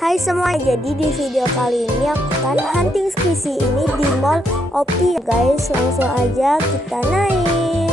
Hai semua, jadi di video kali ini aku akan hunting squishy ini di mall Opi guys. Langsung aja kita naik.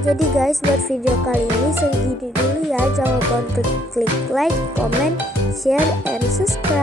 Jadi guys, buat video kali ini segini dulu ya. Jangan lupa untuk klik like, comment, share, and subscribe.